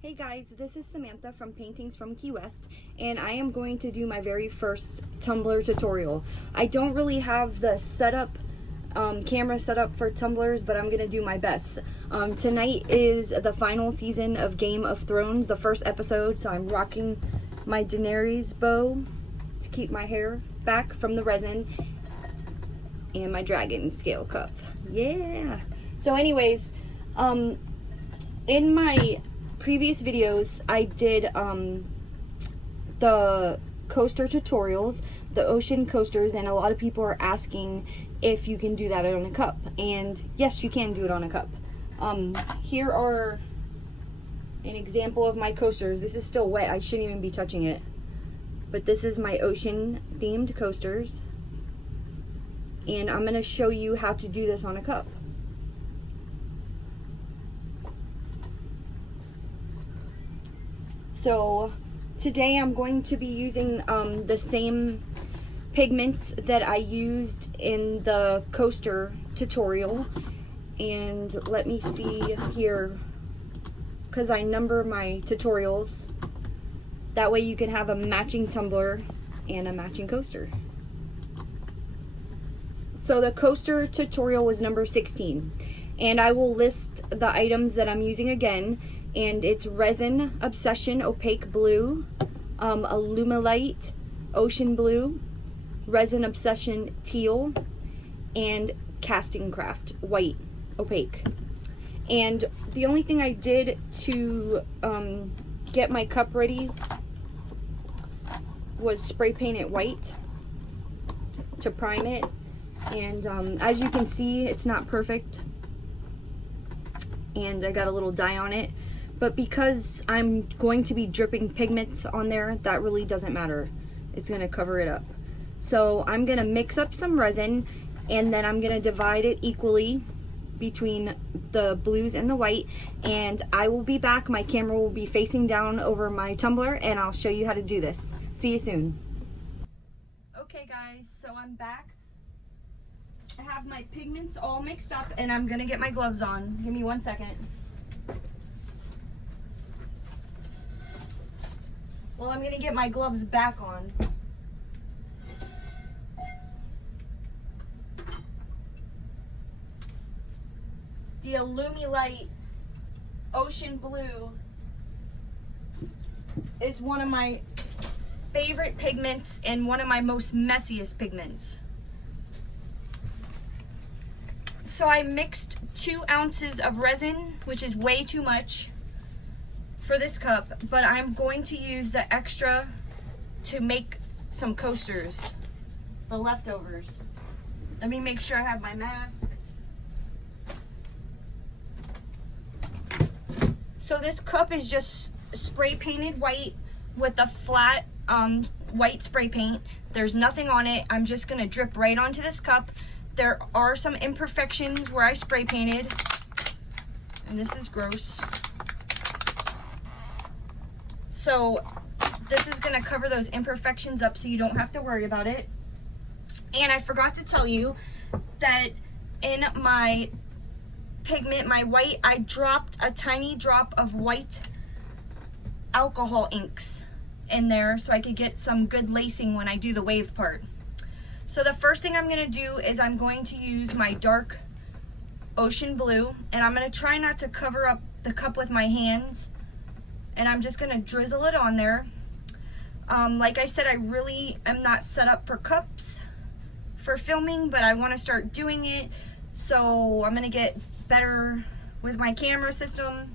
Hey guys, this is Samantha from Paintings from Key West, and I am going to do my very first tumbler tutorial. I don't really have the setup, camera set up for tumblers, but I'm going to do my best. Tonight is the final season of Game of Thrones, the first episode, so I'm rocking my Daenerys bow to keep my hair back from the resin, and my dragon scale cup. Yeah! So anyways, in my previous videos I did the coaster tutorials, the ocean coasters, and a lot of people are asking if you can do that on a cup, and yes, you can do it on a cup. Here are an example of my coasters. This is still wet, I shouldn't even be touching it, but this is my ocean themed coasters, and I'm going to show you how to do this on a cup. So today I'm going to be using the same pigments that I used in the coaster tutorial. And let me see here, because I number my tutorials. That way you can have a matching tumbler and a matching coaster. So the coaster tutorial was number 16. And I will list the items that I'm using again. And it's Resin Obsession Opaque Blue, Allumilite Ocean Blue, Resin Obsession Teal, and Casting Craft White Opaque. And the only thing I did to get my cup ready was spray paint it white to prime it. And as you can see, it's not perfect. And I got a little dye on it. But because I'm going to be dripping pigments on there, that really doesn't matter. It's going to cover it up. So I'm going to mix up some resin, and then I'm going to divide it equally between the blues and the white. And I will be back. My camera will be facing down over my tumbler, and I'll show you how to do this. See you soon. Okay guys, so I'm back. I have my pigments all mixed up, and I'm going to get my gloves on. Give me 1 second. Well, I'm gonna get my gloves back on. The Allumilite Ocean Blue is one of my favorite pigments and one of my most messiest pigments. So I mixed 2 ounces of resin, which is way too much for this cup, but I'm going to use the extra to make some coasters, the leftovers. Let me make sure I have my mask. So this cup is just spray painted white with a flat white spray paint. There's nothing on it. I'm just gonna drip right onto this cup. There are some imperfections where I spray painted, and this is gross. So this is going to cover those imperfections up so you don't have to worry about it. And I forgot to tell you that in my pigment, my white, I dropped a tiny drop of white alcohol inks in there so I could get some good lacing when I do the wave part. So the first thing I'm going to do is I'm going to use my dark ocean blue, and I'm going to try not to cover up the cup with my hands. And I'm just gonna drizzle it on there. Like I said, I really am not set up for cups for filming, but I wanna start doing it. So I'm gonna get better with my camera system.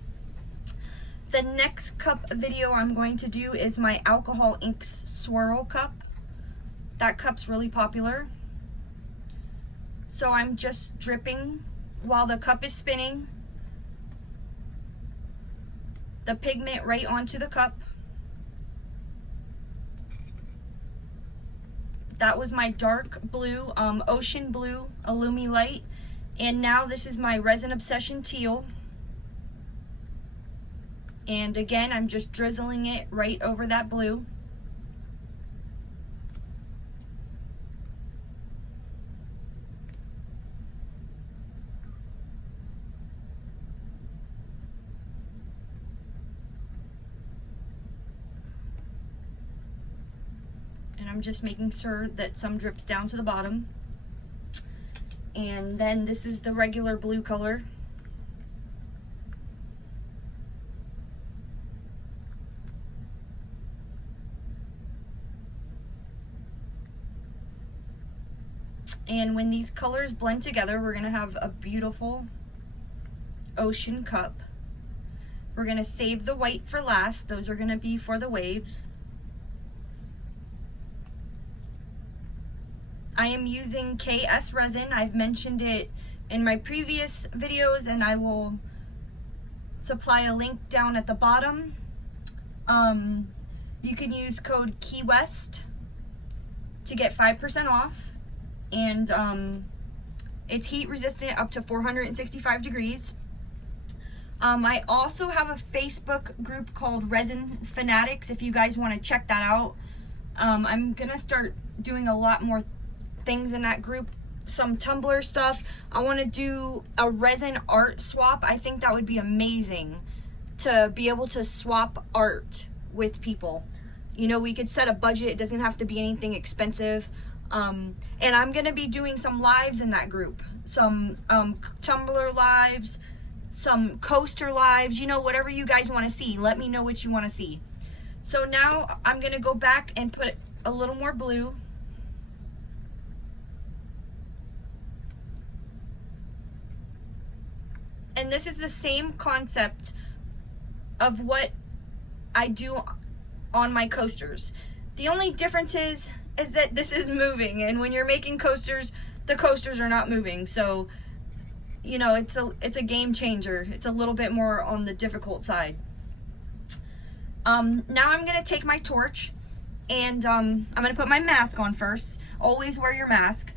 The next cup video I'm going to do is my alcohol inks swirl cup. That cup's really popular. So I'm just dripping while the cup is spinning the pigment right onto the cup. That was my dark blue, ocean blue Allumilite. And now this is my Resin Obsession Teal. And again, I'm just drizzling it right over that blue. And I'm just making sure that some drips down to the bottom. And then this is the regular blue color. And when these colors blend together, we're gonna have a beautiful ocean cup. We're gonna save the white for last. Those are gonna be for the waves. I am using KSRESIN. I've mentioned it in my previous videos, and I will supply a link down at the bottom. You can use code KeyWest to get 5% off. And it's heat resistant up to 465 degrees. I also have a Facebook group called Resin Fanatics if you guys want to check that out. I'm gonna start doing a lot more things in that group, some tumbler stuff. I want to do a resin art swap. I think that would be amazing to be able to swap art with people. You know, we could set a budget. It doesn't have to be anything expensive. And I'm gonna be doing some lives in that group, some tumbler lives, some coaster lives, you know, whatever you guys want to see. Let me know what you want to see. So now I'm gonna go back and put a little more blue. And this is the same concept of what I do on my coasters. The only difference is that this is moving, and when you're making coasters, the coasters are not moving. So, you know, it's a game changer. It's a little bit more on the difficult side. Now I'm gonna take my torch, and I'm gonna put my mask on first. Always wear your mask.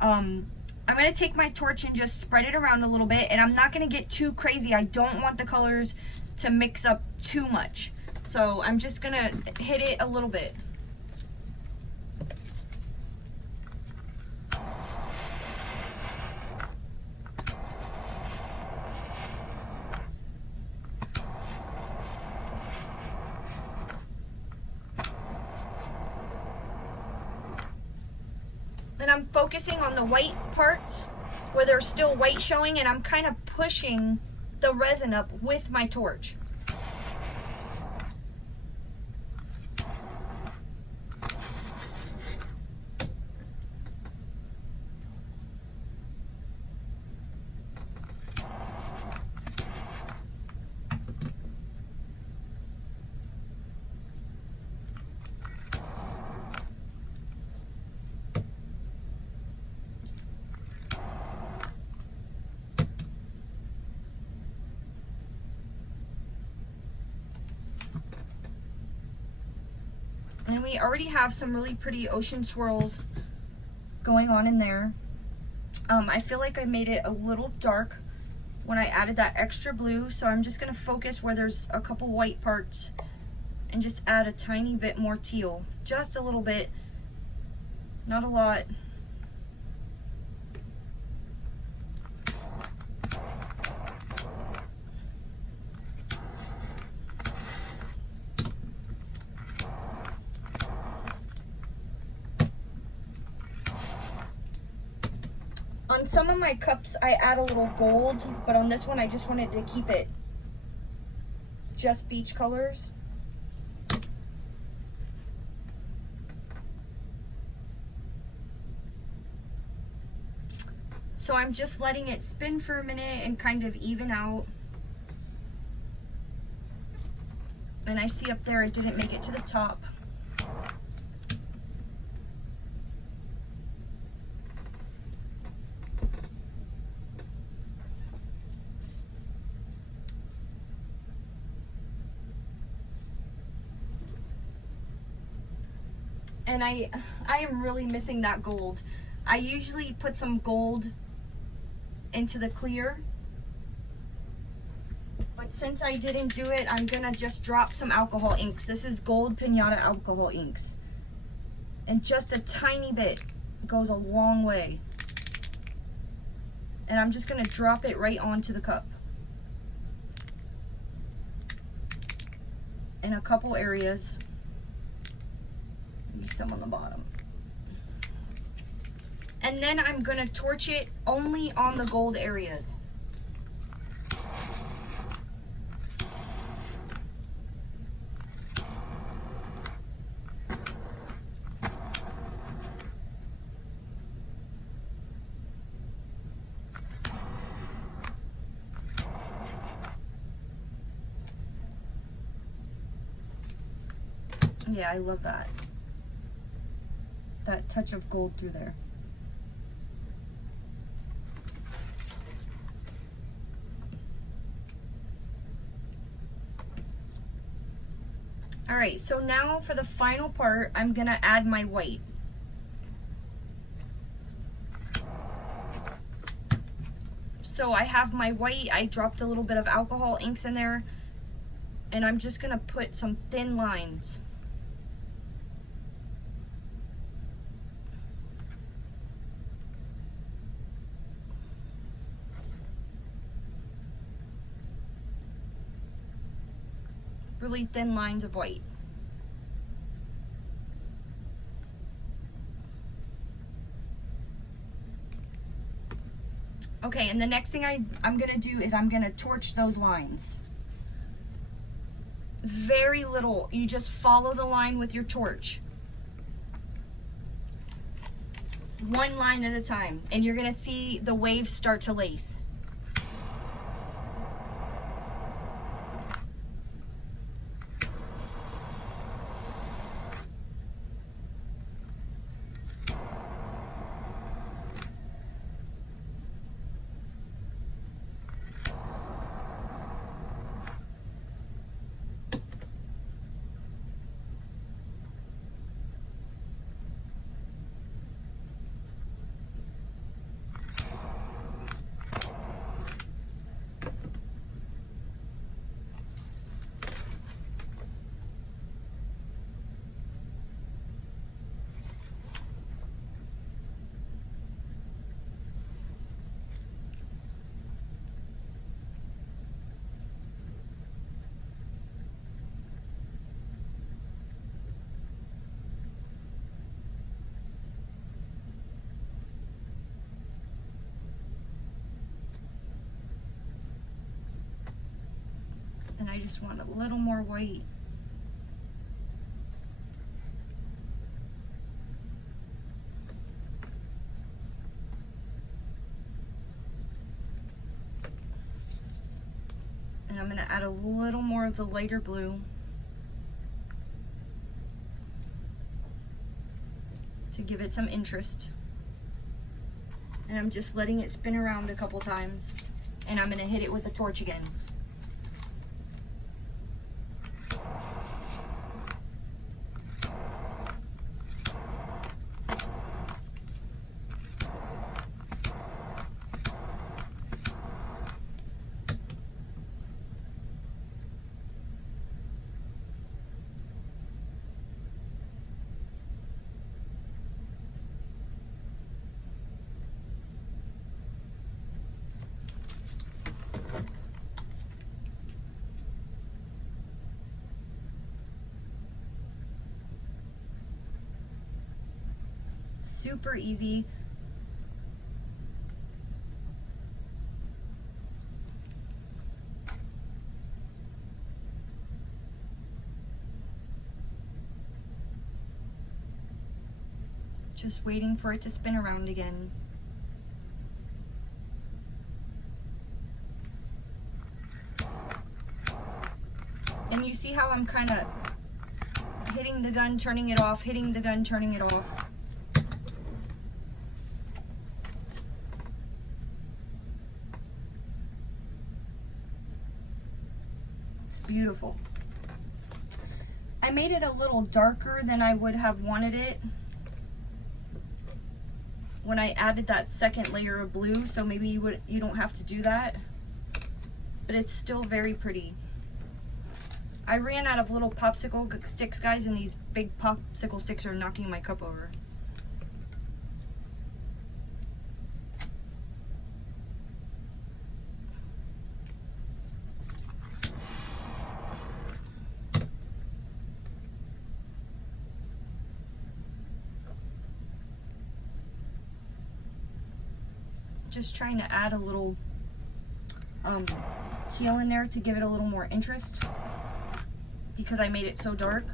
I'm gonna take my torch and just spread it around a little bit, and I'm not gonna get too crazy. I don't want the colors to mix up too much. So I'm just gonna hit it a little bit. And I'm focusing on the white parts where there's still white showing, and I'm kind of pushing the resin up with my torch. And we already have some really pretty ocean swirls going on in there. I feel like I made it a little dark when I added that extra blue, so I'm just gonna focus where there's a couple white parts and just add a tiny bit more teal. Just a little bit, not a lot. On some of my cups, I add a little gold, but on this one, I just wanted to keep it just beach colors. So I'm just letting it spin for a minute and kind of even out. And I see up there, it didn't make it to the top. And I am really missing that gold. I usually put some gold into the clear, but since I didn't do it, I'm gonna just drop some alcohol inks. This is gold Piñata alcohol inks, and just a tiny bit goes a long way. And I'm just gonna drop it right onto the cup in a couple areas. maybe some on the bottom. And then I'm gonna torch it only on the gold areas. Yeah, I love that. That touch of gold through there. All right, so now for the final part, I'm gonna add my white. So I have my white, I dropped a little bit of alcohol inks in there, and I'm just gonna put some thin lines. Really thin lines of white. Okay, and the next thing I'm gonna do is I'm gonna torch those lines. Very little, you just follow the line with your torch. One line at a time, and you're gonna see the waves start to lace. And I just want a little more white. And I'm gonna add a little more of the lighter blue to give it some interest. And I'm just letting it spin around a couple times. And I'm gonna hit it with the torch again. Super easy. Just waiting for it to spin around again. And you see how I'm kind of hitting the gun, turning it off, hitting the gun, turning it off. Beautiful. I made it a little darker than I would have wanted it when I added that second layer of blue, so maybe you don't have to do that, but it's still very pretty. I ran out of little popsicle sticks, guys, and these big popsicle sticks are knocking my cup over. just trying to add a little teal in there to give it a little more interest, because I made it so dark.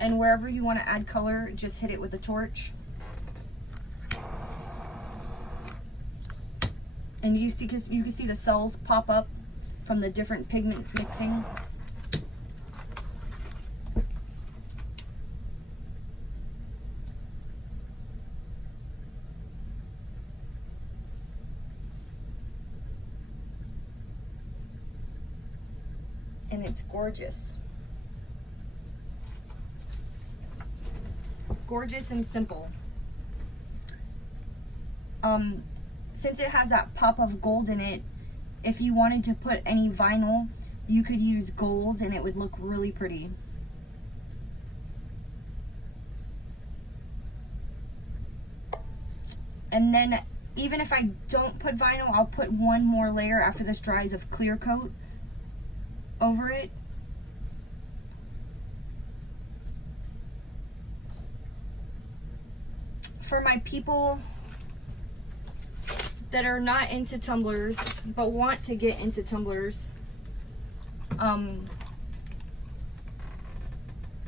And wherever you want to add color, just hit it with a torch. And you can see the cells pop up from the different pigments mixing. And it's gorgeous. Gorgeous and simple. Since it has that pop of gold in it, if you wanted to put any vinyl, you could use gold and it would look really pretty. And then even if I don't put vinyl, I'll put one more layer after this dries of clear coat over it. For my people that are not into tumblers but want to get into tumblers,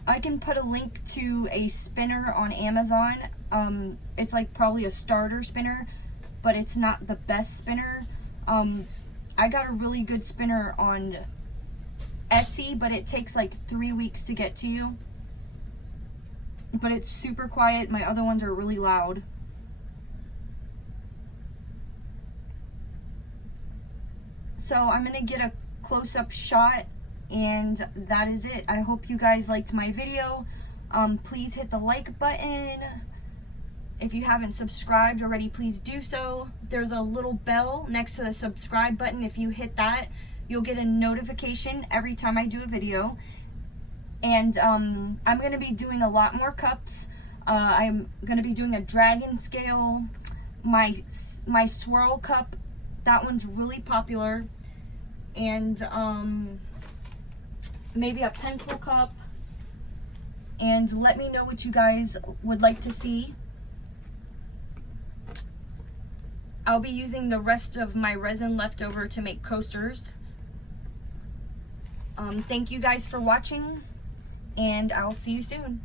I can put a link to a spinner on Amazon. It's like probably a starter spinner, but it's not the best spinner. I got a really good spinner on Etsy, but it takes like 3 weeks to get to you. But it's super quiet. My other ones are really loud. So I'm gonna get a close-up shot, and that is it. I hope you guys liked my video. Please hit the like button. If you haven't subscribed already, please do so. There's a little bell next to the subscribe button. If you hit that, you'll get a notification every time I do a video. And I'm going to be doing a lot more cups. I'm going to be doing a dragon scale. My swirl cup, that one's really popular. And maybe a pencil cup. And let me know what you guys would like to see. I'll be using the rest of my resin left over to make coasters. Thank you guys for watching, and I'll see you soon.